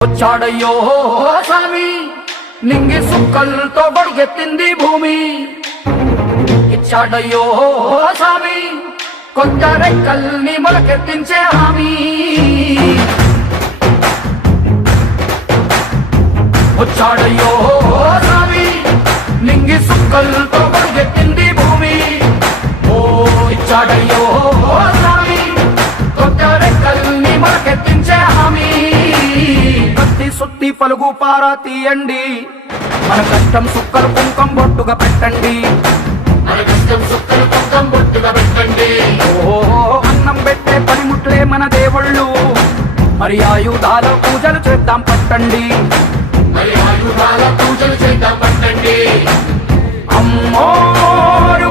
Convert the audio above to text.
వచ్చాడయ్యో స్వామి నింగి సుక్కలతో బడిగెత్తింది భూమి. ఇచ్చాడయ్యో స్వామి కొత్త రెక్కల్ని మొలకెత్తించే హామీ. వచ్చాడయ్యో స్వామి నింగి సుక్కలతో బడిగెత్తింది భూమి. ఓ ఇచ్చాడయ్యో స్వామి కొత్త రెక్కల్ని మొలకెత్తించే హామీ. సుత్తి పలుగు పారా తీయండి, మన కష్టం సుక్కలు కుంకం బొట్టుగా పెట్టండి. ఓ అన్నం పెట్టే పనిముట్లే మన దేవుళ్ళు, మరి ఆయుధాల పూజలు చేద్దాం పట్టండి. అమ్మోరు